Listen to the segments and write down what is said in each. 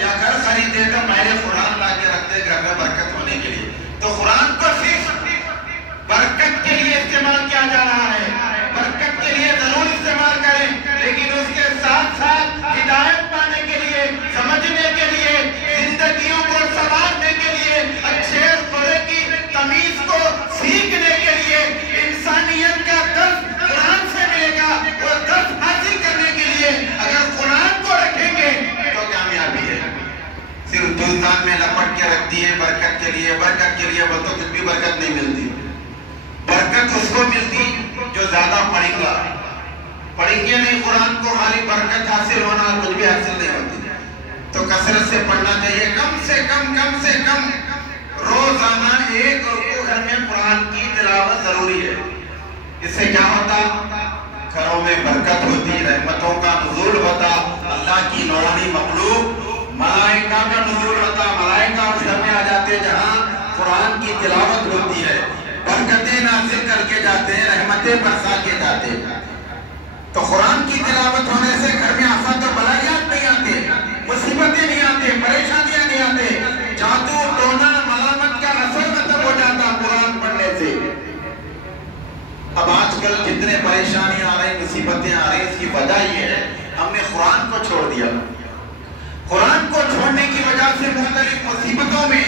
یا گھر خریدے تو پہلے قرآن لا کے رکھتے گھر میں برکت ہونے کے لیے. تو قرآن کو صرف برکت کے لیے استعمال کیا جا رہا ہے. برکت کے لیے ضرور استعمال کریں، لیکن اس کے ساتھ ساتھ ہدایت پانے کے لیے، سمجھنے کے لیے، زندگیوں کو سنوارنے کے لیے، اچھے اور برے کی تمیز کو سیکھنے کے لیے، انسانیت کا درس قرآن سے ملے گا. وہ درس حاصل کرنے کے لیے اگر قرآن کو رکھیں گے تو کامیابی ہے. صرف دوستان میں لپٹ کے رکھ دیے برکت کے لیے وہ تو کچھ بھی برکت نہیں ملتی. برکت اس کو ملتی جو زیادہ پڑھیں گے نہیں قرآن کو، خالی برکت حاصل ہونا اور کچھ بھی حاصل نہیں ہوتی. تو کثرت سے پڑھنا چاہیے، کم سے کم روزانہ ایک رکوع گھر میں قرآن کی تلاوت ضروری ہے. اس سے کیا ہوتا؟ گھروں میں برکت ہوتی، رحمتوں کا نزول ہوتا، اللہ کی نورانی مخلوق ملائکہ کا نزول ہوتا. ملائکہ اس گھر میں آ جاتے جہاں قرآن کی تلاوت ہوتی ہے، برکتیں نازل کر کے جاتے ہیں، رحمتیں برسا کے جاتے ہیں. تو قرآن کی تلاوت ہونے سے گھر میں آفات و بلایات نہیں آتے، مصیبتیں نہیں آتے، پریشانیاں نہیں آتے، جادو ٹونا ملامت کا اثر ختم ہو جاتا قرآن پڑھنے سے. اب آج کل جتنے پریشانیاں آ رہی، مصیبتیں آ رہی، اس کی وجہ یہ ہے ہم نے قرآن کو چھوڑ دیا. قرآن کو چھوڑنے کی وجہ سے مختلف مصیبتوں میں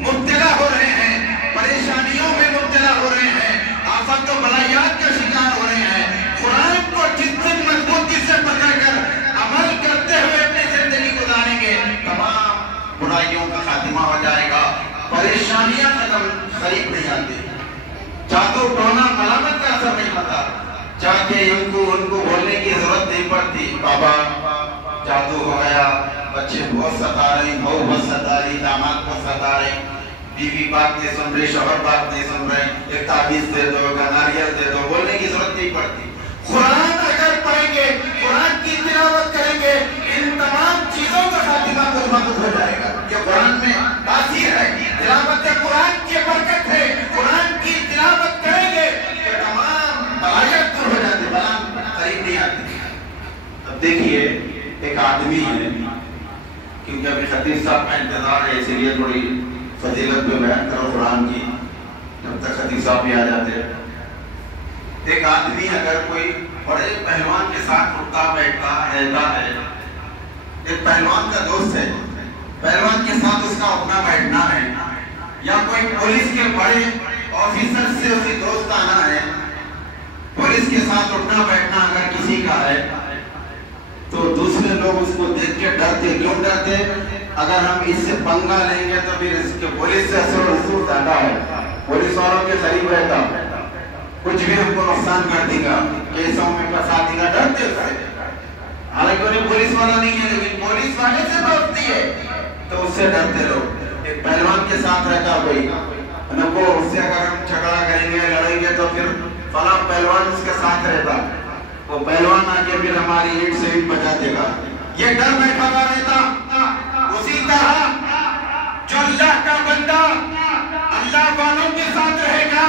مبتلا ہو رہے ہیں، پریشانیوں میں مبتلا ہو رہے ہیں، آفات و بلایات کا شکار ہو رہے ہیں. قرآن کو جتنی مضبوطی سے پکڑ کر عمل کرتے ہوئے اپنی زندگی گزاریں گے، تمام برائیوں کا خاتمہ ہو جائے گا، پریشانیاں ختم قریب نہیں آتی، جادو ٹونا ملامت کا اثر نہیں ہوتا. جا کے ان کو بولنے کی ضرورت نہیں پڑتی، بابا جادو ہو گیا، بچے بہت ستا رہے، بہو بہت ستا رہی، داماد بہت ستا رہے، بیوی بات نہیں سن رہی، شوہر بات نہیں سن رہے، ایک تعویذ دے دو، ناریل دے دو، بولنے کی ضرورت نہیں پڑتی. قرآن اگر پڑھیں گے، قرآن کی تلاوت کریں گے، ان تمام چیزوں کا خاتمہ مضبوط ہو جائے گا. یہ قرآن میں تاثیر ہے، تلاوت قرآن کی برکت ہے. قرآن کی تلاوت کریں گے تو تمام بلایات دور ہو جاتی، بلا قریب نہیں آتی. اب دیکھیے ایک آدمی ہے، کیونکہ ابھی خطیب صاحب کا انتظار ہے، اسی لیے تھوڑی فضیلت پہ بیان کرو قرآن کی، جب تک خطیب صاحب بھی آ جاتے ہیں. ایک آدمی اگر کوئی بڑے پہلوان کے ساتھ اٹھتا بیٹھتا رہتا ہے، ایک پہلوان کا دوست ہے، پہلوان کے ساتھ اس کا اٹھنا بیٹھنا ہے، یا کوئی پولیس کے بڑے آفیسر سے اسی دوستانہ ہے، پولیس کے ساتھ اٹھنا بیٹھنا اگر کسی کا ہے تو دوسرے لوگ اس کو دیکھ کے ڈرتے. کیوں ڈرتے؟ اگر ہم اس سے پنگا لیں گے تو پھر اس کے پولیس سے اثر و رسوخ زیادہ ہے، پولیس والوں کے قریب رہتا، کچھ بھی ہم کو نقصان کر دے گا، کیسوں میں پھنسا دے گا، ڈرتے سے. حالانکہ انہیں پولیس والا نہیں ہے، لیکن پولیس والے سے دوستی ہے تو اس سے ڈرتے لوگ. ایک پہلوان کے ساتھ رہتا کوئی، وہ اس سے اگر ہم جھگڑا کریں گے، لڑیں گے تو پھر فلاں پہلوان اس کے ساتھ رہتا، وہ پہلوان آ کے پھر ہماری اینٹ سے اینٹ بجا دے گا، یہ ڈر بیٹھا ہوا رہتا. اسی طرح جو اللہ کا بندہ اللہ والوں کے ساتھ رہے گا،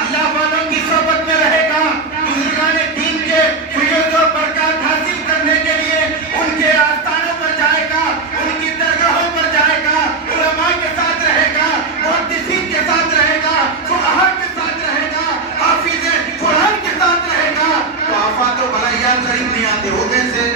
اللہ والوں کی صحبت میں رہے گا، بزرگان دین کے فیض و برکات حاصل کرنے کے لیے ان کے آستانوں پر جائے گا، ان کی درگاہوں پر جائے گا، علماء کے ساتھ رہے گا، محدثین کے ساتھ رہے گا، فقہاء کے ساتھ رہے گا، حافظ قرآن کے ساتھ رہے گا، تو آفات و بلایات قریب نہیں آتے. ہو کیسے؟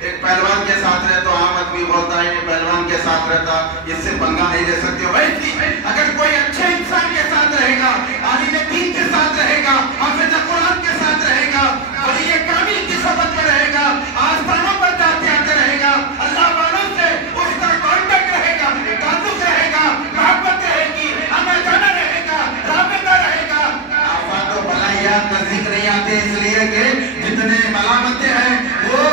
ایک پہلوان کے ساتھ رہے تو عام آدمی بولتا ہے یہ پہلوان کے ساتھ رہتا، اس سے پنگا نہیں لے سکتے. ویسے اگر کوئی اچھے انسان کے ساتھ رہے گا، عالم دین کے ساتھ رہے گا، حافظ قرآن کے ساتھ رہے گا، ولی کامل کی صحبت میں رہے گا، آستانوں پر جاتے آتے رہے گا، اللہ والوں سے اس کا کانٹیکٹ رہے گا، تعلق رہے گا، محبت رہے گی، آنا جانا رہے گا، رابطہ رہے گا. آفات و بلایات کا ذکر نہیں آتے، اس لیے کہ جتنے ملامتیں ہیں وہ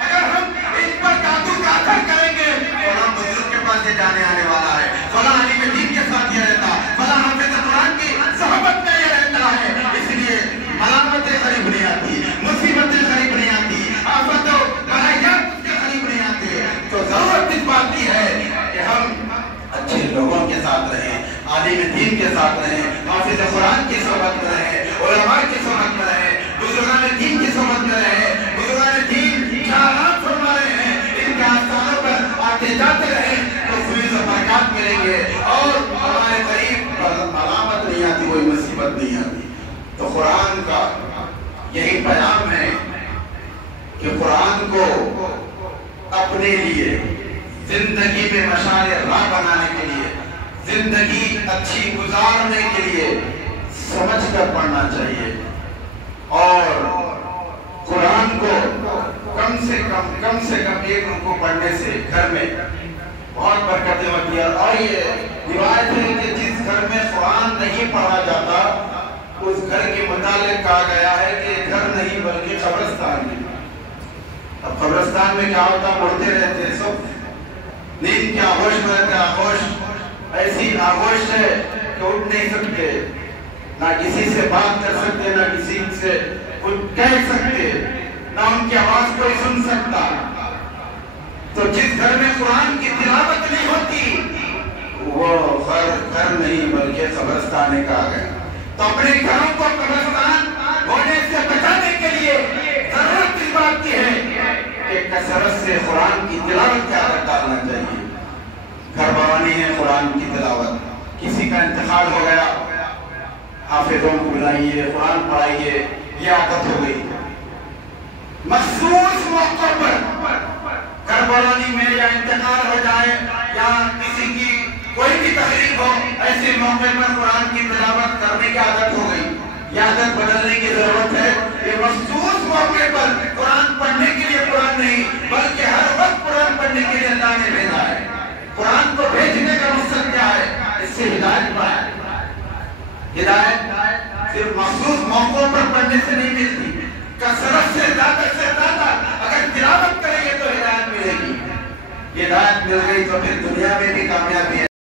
اگر ہم ان پر قابو کا اثر کریں گے، فلاں بزرگ کے پاس یہ جانے آنے والا ہے، فلاں عالم دین کے ساتھ یہ رہتا، فلاں حافظ قرآن کی صحبت میں یہ رہتا ہے. اس لیے ملامتیں قریب نہیں آتی، مصیبتیں قریب نہیں آتی، آفت و بلایات کے قریب نہیں آتے. تو ضرورت اس بات کی ہے کہ ہم اچھے لوگوں کے ساتھ رہیں، عالم دین کے ساتھ رہیں، حافظ قرآن کی صحبت میں رہیں، علماء کی صحبت میں رہیں، بزرگان دین کی صحبت میں رہیں. بزرگان دین کیا آرام فرما رہے ہیں، ان کے آستانوں کہ قرآن کو اپنے لیے زندگی میں مشعل راہ بنانے کے لیے، زندگی اچھی گزارنے کے لیے سمجھ کر پڑھنا چاہیے، اور قرآن کو کم سے کم ایک رکوع پڑھنے سے گھر میں بہت برکتیں ہوتی ہیں۔ اور یہ روایت ہے کہ جس گھر میں قرآن نہیں پڑھا جاتا اس گھر کے متعلق کہا گیا ہے کہ گھر نہیں بلکہ قبرستان ہے۔ اب قبرستان میں کیا ہوتا، مڑتے رہتے ہیں سب، نیند کی آغوش میں رہتے ہیں، آغوش ایسی آغوش ہے کہ اٹھ نہیں سکتے، نہ کسی سے بات کر سکتے، نہ کسی سے کچھ کہہ سکتے، نہ ان کی آواز کوئی سن سکتا۔ تو جس گھر میں قرآن کی تلاوت نہیں ہوتی وہ گھر نہیں بلکہ قبرستان ہے کہا گیا۔ تو اپنے گھروں کو قبرستان ہونے سے بچانے کے لیے ضرورت اس بات کی ہے کہ کثرت سے قرآن کی تلاوت کا عادت ڈالنا چاہیے۔ گھر بوانی ہے قرآن کی تلاوت، کسی کا انتقال ہو گیا، حافظوں کو بلائیے، قرآن پڑھائیے، یہ عادت ہو گئی۔ مخصوص موقع پر گھر بوانی میں یا انتقال ہو جائے یا کسی کی کوئی بھی تقریب ہو، ایسے موقع پر قرآن کی تلاوت کرنے کی عادت ہو گئی۔ یہ عادت بدلنے کی ضرورت ہے۔ یہ مخصوص موقع پر قرآن پڑھنے کے لیے قرآن نہیں بلکہ ہر وقت قرآن پڑھنے کے لیے اللہ نے بھیجا ہے۔ قرآن کو بھیجنے کا مقصد کیا ہے؟ اس سے ہدایت پائے۔ ہدایت صرف مخصوص موقعوں پر پڑھنے سے نہیں ملتی، کثرت سے زیادہ اگر تلاوت کریں گے تو ہدایت ملے گی۔ ہدایت مل گئی تو پھر دنیا میں بھی